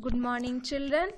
Good morning, children.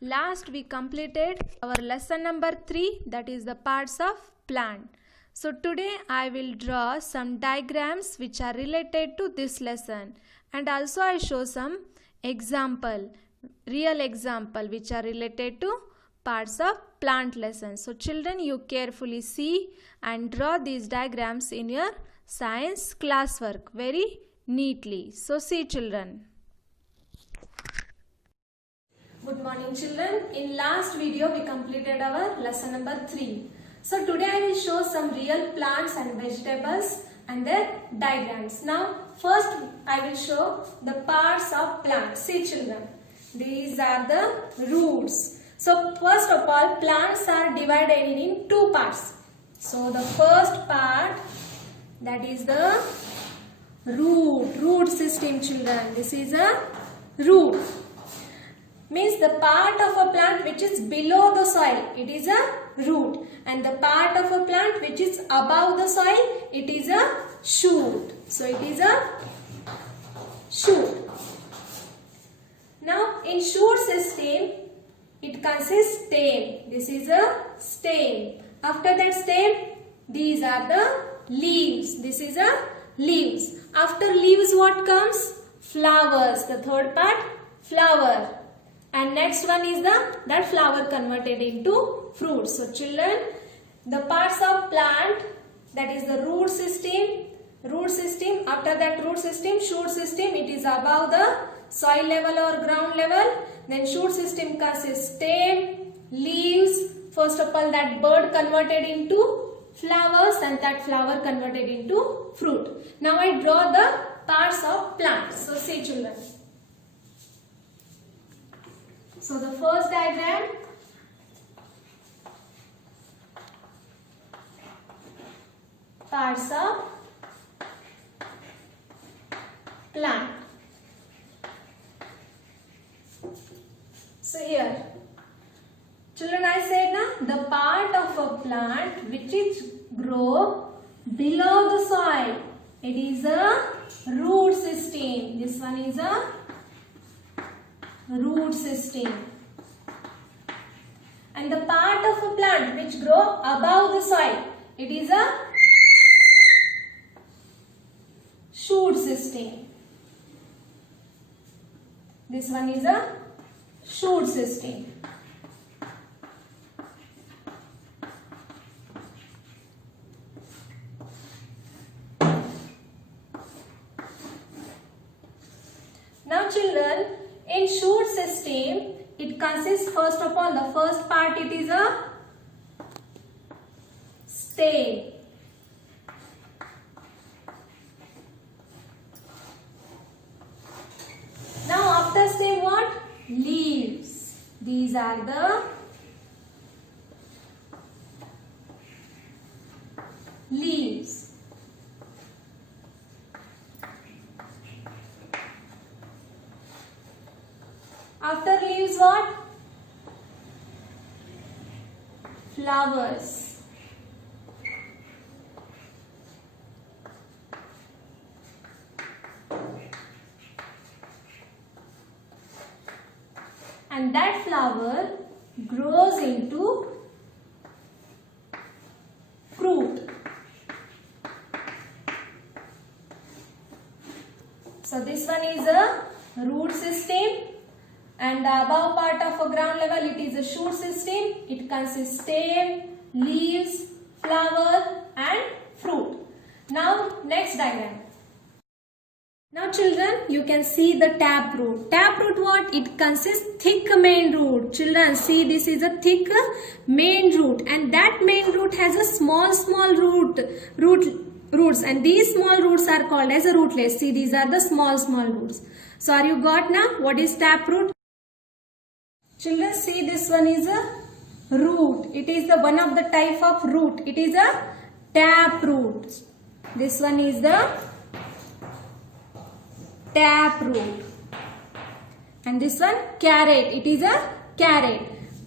Last we completed our lesson number 3, that is the parts of plant. So today I will draw some diagrams which are related to this lesson, and also I show some real example which are related to parts of plant lesson. So children, you carefully see and draw these diagrams in your science classwork very neatly. So see, children. Good morning, children. In last video we completed our lesson number 3. So today I will show some real plants and vegetables and their diagrams. Now first I will show the parts of plants. See, children, these are the roots. So first of all, plants are divided in two parts. So the first part, that is the root system, children. This is a root. Means the part of a plant which is below the soil, it is a root, and the part of a plant which is above the soil, it is a shoot. So it is a shoot. Now in shoot system, it consists stem. This is a stem. After that stem, these are the leaves. This is a leaves. After leaves, what comes? Flowers. The third part, flower. And next one is that flower converted into fruit. So children, the parts of plant, that is the root system. After that root system, shoot system, it is above the soil level or ground level. Then shoot system consists stem, leaves, first of all that bird converted into flowers, and that flower converted into fruit. Now I draw the parts of plants. So see, children. So the first diagram, parts of plant. So here, children, I said na, the part of a plant which is grow below the soil, it is a root system. This one is a root system. And the part of a plant which grow above the soil, it is a shoot system. This one is a shoot system. Now children, in shoot system, it consists first of all, the first part, it is a stem. Now after stem, what? Leaves. These are the leaves. After leaves, what? Flowers. And that flower grows into fruit. So this one is a root system. And the above part of a ground level, it is a shoot system. It consists stem, leaves, flower and fruit. Now next diagram. Now children, you can see the taproot. Taproot, what? It consists thick main root. Children, see, this is a thick main root, and that main root has a small roots, and these small roots are called as a rootlets. See, these are the small roots. So are you got now what is taproot? Children, see, this one is a root. It is the one of the type of root. It is a taproot. This one is the taproot. And this one, carrot. It is a carrot.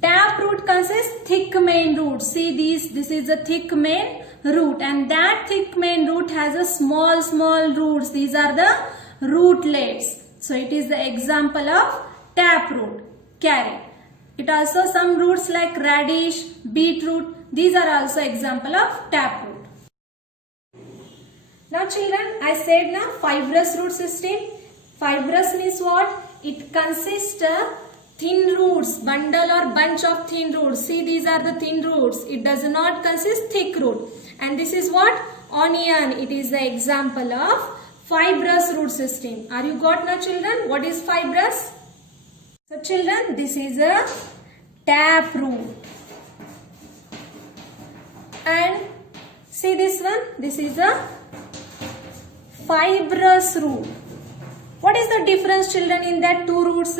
Taproot consists thick main root. See, this is a thick main root, and that thick main root has a small roots. These are the rootlets. So it is the example of taproot, carrot. It also some roots like radish, beetroot. These are also example of taproot. Now children, I said now fibrous root system. Fibrous means what? It consists of thin roots, bundle or bunch of thin roots. See, these are the thin roots. It does not consist thick root. And this is what? Onion. It is the example of fibrous root system. Are you got now children? What is fibrous? So children, this is a taproot. And see this one? This is a fibrous root. What is the difference children in that two roots?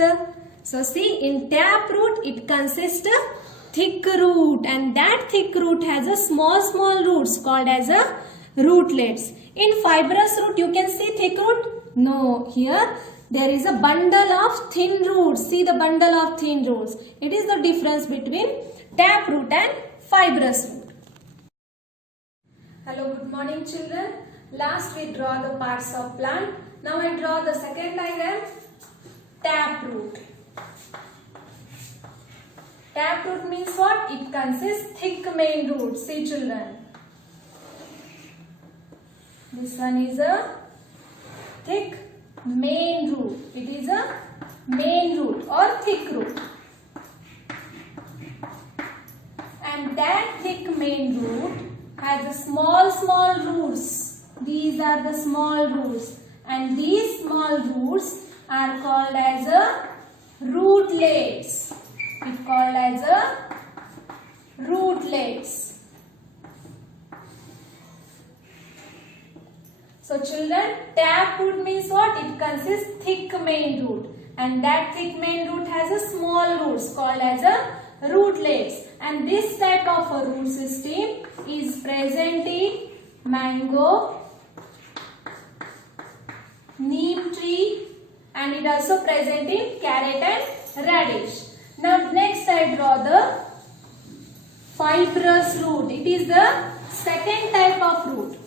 So see, in taproot it consists of thick root, and that thick root has a small roots called as a rootlets. In fibrous root you can see thick root? No, here there is a bundle of thin roots. See the bundle of thin roots. It is the difference between taproot and fibrous root. Hello, good morning children. Last we draw the parts of plant. Now I draw the second diagram, taproot. Taproot means what? It consists thick main root. See children. This one is a thick main root. It is a main root or thick root. And that thick main root has a small roots. These are the small roots. And these small roots are called as a rootlets. It's called as a rootlets. So children, taproot means what? It consists thick main root. And that thick main root has a small roots called as a rootlets. And this type of a root system is present in mango, neem tree, and it also present in carrot and radish. Now next I draw the fibrous root. It is the second type of root.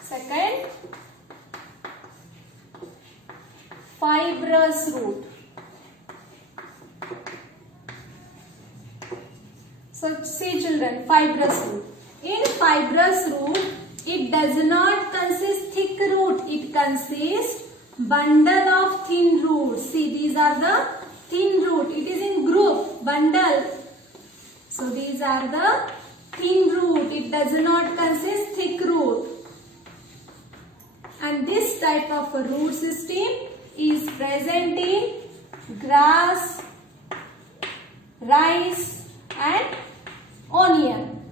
Second, fibrous root. So see children, fibrous root. In fibrous root, it does not consist thick root. It consists bundle of thin roots. See, these are the thin root. It is in group, bundle. So these are the thin root. It does not consist thick root. And this type of a root system is present in grass, rice and onion.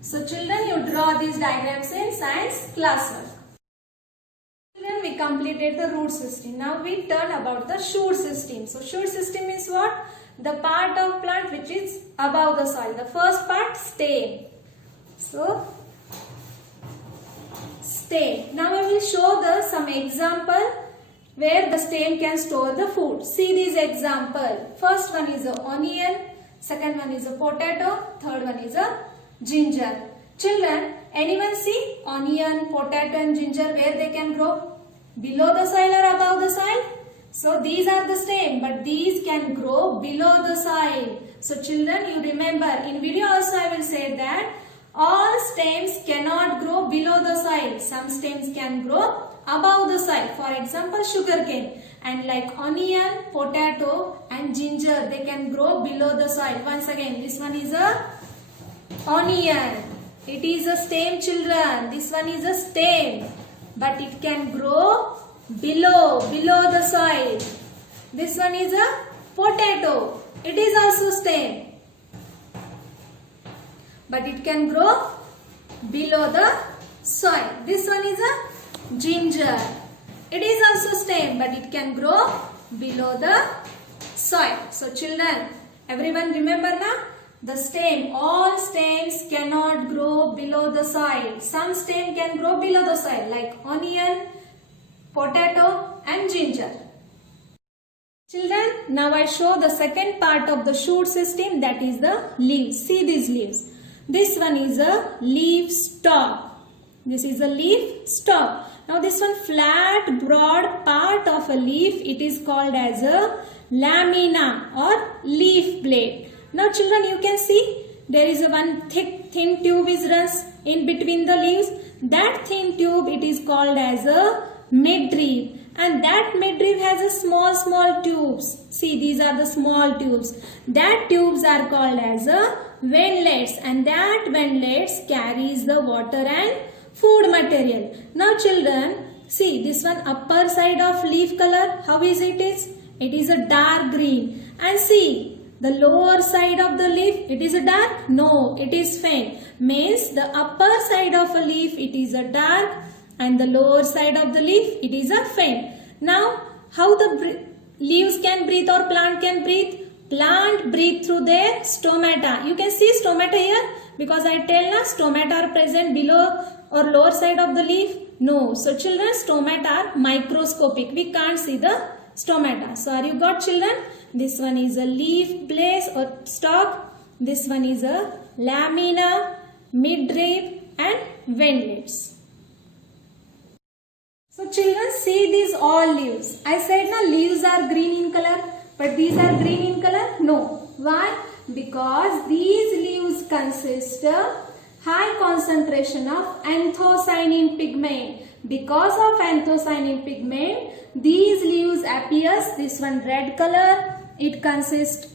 So children, you draw these diagrams in science classwork. Children, we completed the root system. Now we turn about the shoot system. So shoot system is what? The part of plant which is above the soil. The first part, stem. So stem. Now I will show some example where the stem can store the food. See this example. First one is a onion. Second one is a potato. Third one is a ginger. Children, anyone see onion, potato and ginger where they can grow? Below the soil or above the soil? So these are the stem, but these can grow below the soil. So children, you remember in video also I will say that all stems cannot grow below the soil. Some stems can grow above the soil. For example, sugarcane. And like onion, potato and ginger, they can grow below the soil. Once again, this one is a onion. It is a stem children. This one is a stem. But it can grow below the soil. This one is a potato. It is also stem. But it can grow below the soil. This one is a ginger. It is also stem, but it can grow below the soil. So children, everyone remember now? The stem, all stems cannot grow below the soil. Some stem can grow below the soil like onion, potato and ginger. Children, now I show the second part of the shoot system, that is the leaves. See these leaves. This one is a leaf stalk. This is a leaf stalk. Now this one flat broad part of a leaf, it is called as a lamina or leaf blade. Now children, you can see there is a one thin tube is runs in between the leaves. That thin tube, it is called as a midrib, and that midrib has a small tubes. See, these are the small tubes. That tubes are called as a windlets, and that windlets carries the water and food material. Now children, see this one upper side of leaf color, how is it is? It is a dark green. And see the lower side of the leaf, it is a dark? No, it is faint. Means the upper side of a leaf, it is a dark, and the lower side of the leaf, it is a faint. Now, how the leaves can breathe or plant can breathe? Plant breathe through their stomata. You can see stomata here because I tell na stomata are present below or lower side of the leaf. No. So children, stomata are microscopic. We can't see the stomata. So are you got children? This one is a leaf blade or stalk. This one is a lamina, midrib and windlets. So children, see these all leaves. I said na leaves are green in color, but these are green in color? No. Why? Because these leaves consist of high concentration of anthocyanin pigment. Because of anthocyanin pigment, these leaves appears this one red color. It consists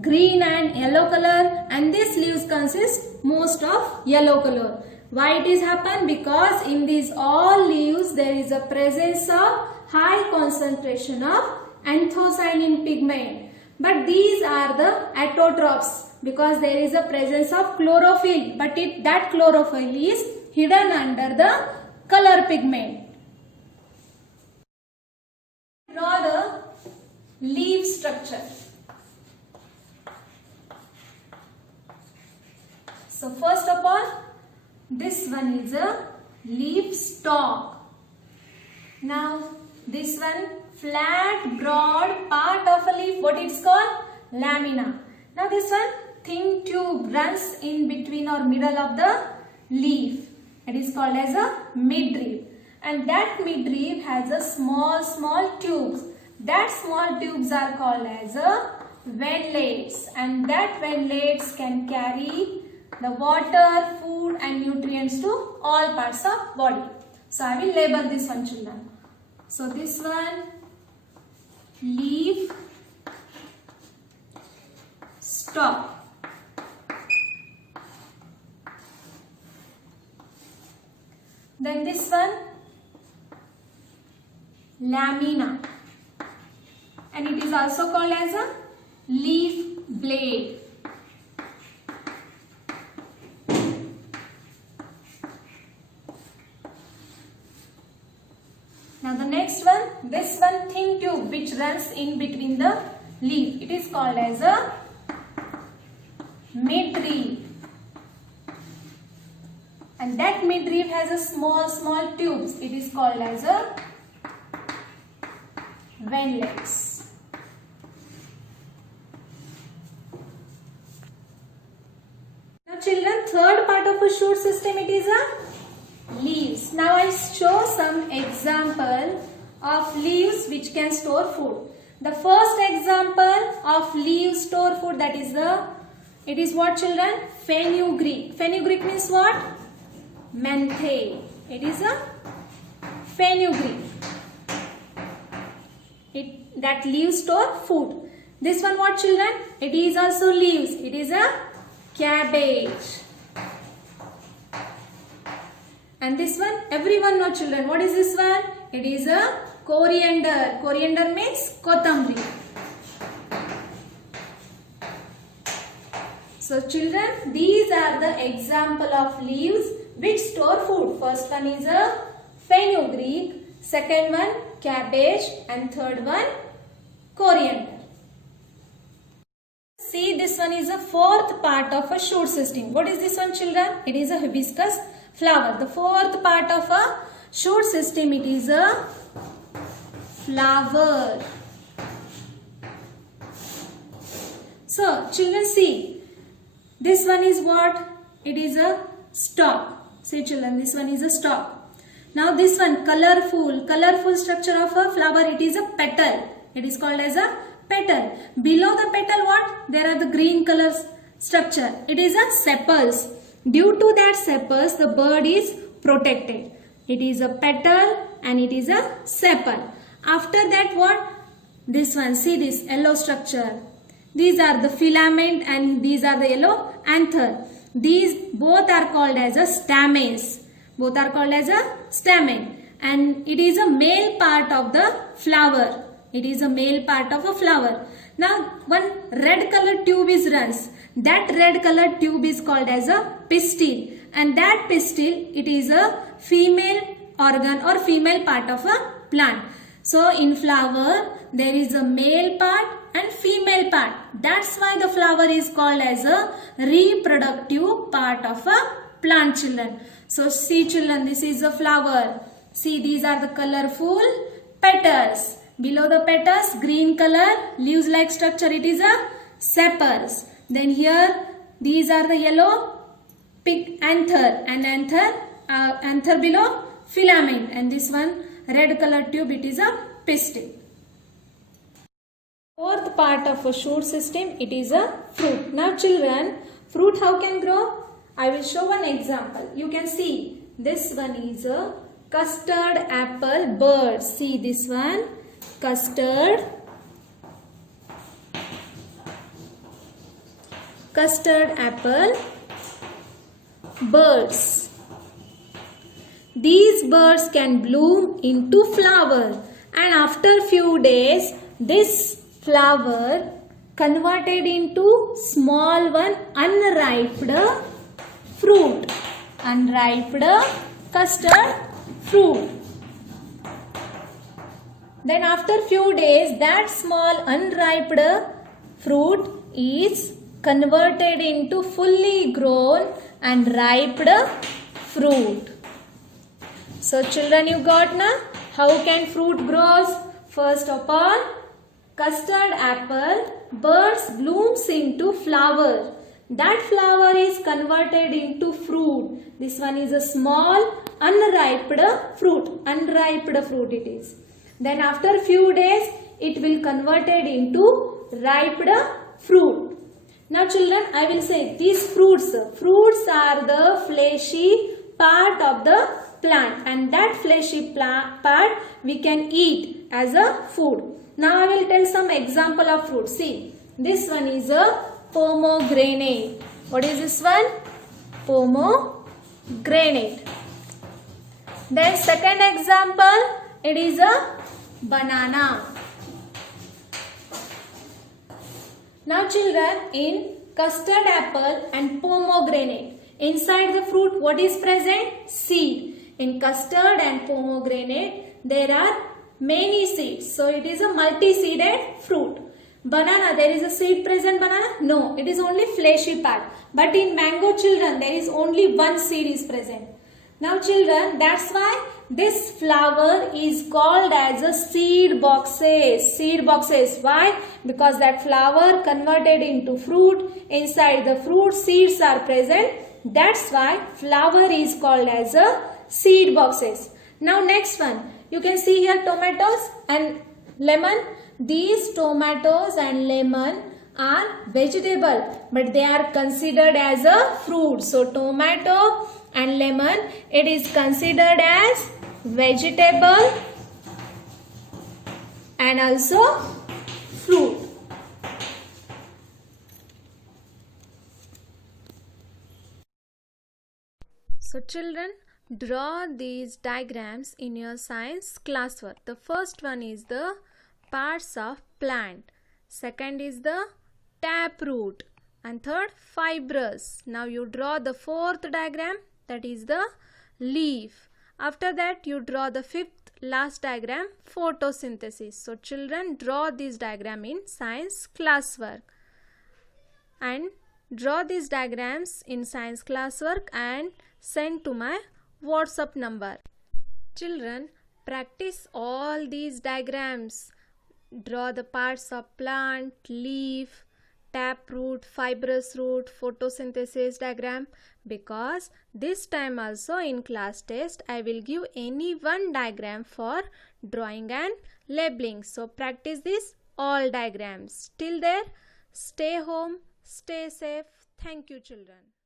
green and yellow color, and these leaves consist most of yellow color. Why it is happen? Because in these all leaves there is a presence of high concentration of anthocyanin pigment. But these are the autotrophs because there is a presence of chlorophyll, but that chlorophyll is hidden under the color pigment. Draw the leaf structure. So first of all, this one is a leaf stalk. Now this one flat broad part of a leaf, what it's called? Lamina. Now this one thin tube runs in between or middle of the leaf. It is called as a midrib, and that midrib has a small tubes. That small tubes are called as a windlets, and that windlets can carry the water, food and nutrients to all parts of body. So I will label this one children. So this one leaf stalk. Then this one lamina, and it is also called as a leaf blade. Now the next one, this one thin tube which runs in between the leaf, it is called as a midrib, and that midrib has a small tubes. It is called as a windlets. Now children, third part of a shoot system, it is a leaves. Now I show some example of leaves which can store food. The first example of leaves store food, that is it is what children? Fenugreek. Fenugreek means what? Menthe. It is a fenugreek. That leaves store food. This one what children? It is also leaves. It is a cabbage. And this one, everyone know children. What is this one? It is a coriander. Coriander means kothambri. So children, these are the example of leaves which store food. First one is a fenugreek, second one cabbage, and third one coriander. See, this one is a fourth part of a shoot system. What is this one children? It is a hibiscus flower. The fourth part of a shoot system, it is a flower. So children, see, this one is what? It is a stalk. See children, this one is a stalk. Now this one, colorful structure of a flower, it is a petal. It is called as a petal. Below the petal what? There are the green color structure. It is a sepals. Due to that sepals, the bird is protected. It is a petal and it is a sepal. After that what? This one, see this yellow structure. These are the filament and these are the yellow anther. These both are called as a stamens. Both are called as a stamen. And it is a male part of the flower. It is a male part of a flower. Now one red colored tube is runs. That red colored tube is called as a pistil. And that pistil, it is a female organ or female part of a plant. So in flower, there is a male part and female part. That's why the flower is called as a reproductive part of a plant, children. So see children, this is a flower. See, these are the colorful petals. Below the petals, green color, leaves like structure, it is a sepals. Then here, these are the yellow pink anther and anther below filament, and this one red color tube, it is a pistil. Fourth part of a shoot system, it is a fruit. Now children, fruit how can grow? I will show one example. You can see this one is a custard apple bird. See this one, custard apple birds. These birds can bloom into flower, and after few days this flower converted into small one unripe fruit, unripe custard fruit. Then after few days that small unripe fruit is converted into fully grown and ripe fruit. So children, you got na how can fruit grows? First of all, custard apple birds blooms into flower. That flower is converted into fruit. This one is a small unripe fruit. Unripe fruit it is. Then after few days it will converted into ripe fruit. Now children, I will say these fruits are the fleshy part of the plant, and that fleshy part we can eat as a food. Now I will tell some example of fruit. See, this one is a pomegranate. What is this one? Pomegranate. Then second example, it is a banana. Now children, in custard apple and pomegranate, inside the fruit what is present? Seed. In custard and pomegranate there are many seeds. So it is a multi-seeded fruit. Banana, there is a seed present banana? No, it is only fleshy part. But in mango children, there is only one seed is present. Now children, that's why this flower is called as a seed boxes. Seed boxes. Why? Because that flower converted into fruit. Inside the fruit seeds are present. That's why flower is called as a seed boxes. Now next one. You can see here tomatoes and lemon. These tomatoes and lemon are vegetable, but they are considered as a fruit. So tomato and lemon, it is considered as vegetable and also fruit. So children, draw these diagrams in your science classwork. The first one is the parts of plant, second is the taproot, and third fibrous. Now you draw the fourth diagram, that is the leaf. After that you draw the fifth last diagram, photosynthesis. So children, draw this diagram in science classwork and draw these diagrams in science classwork and send to my WhatsApp number. Children, practice all these diagrams. Draw the parts of plant, leaf, taproot, fibrous root, photosynthesis diagram, because this time also in class test I will give any one diagram for drawing and labeling. So practice this all diagrams. Till there, stay home, stay safe. Thank you, children.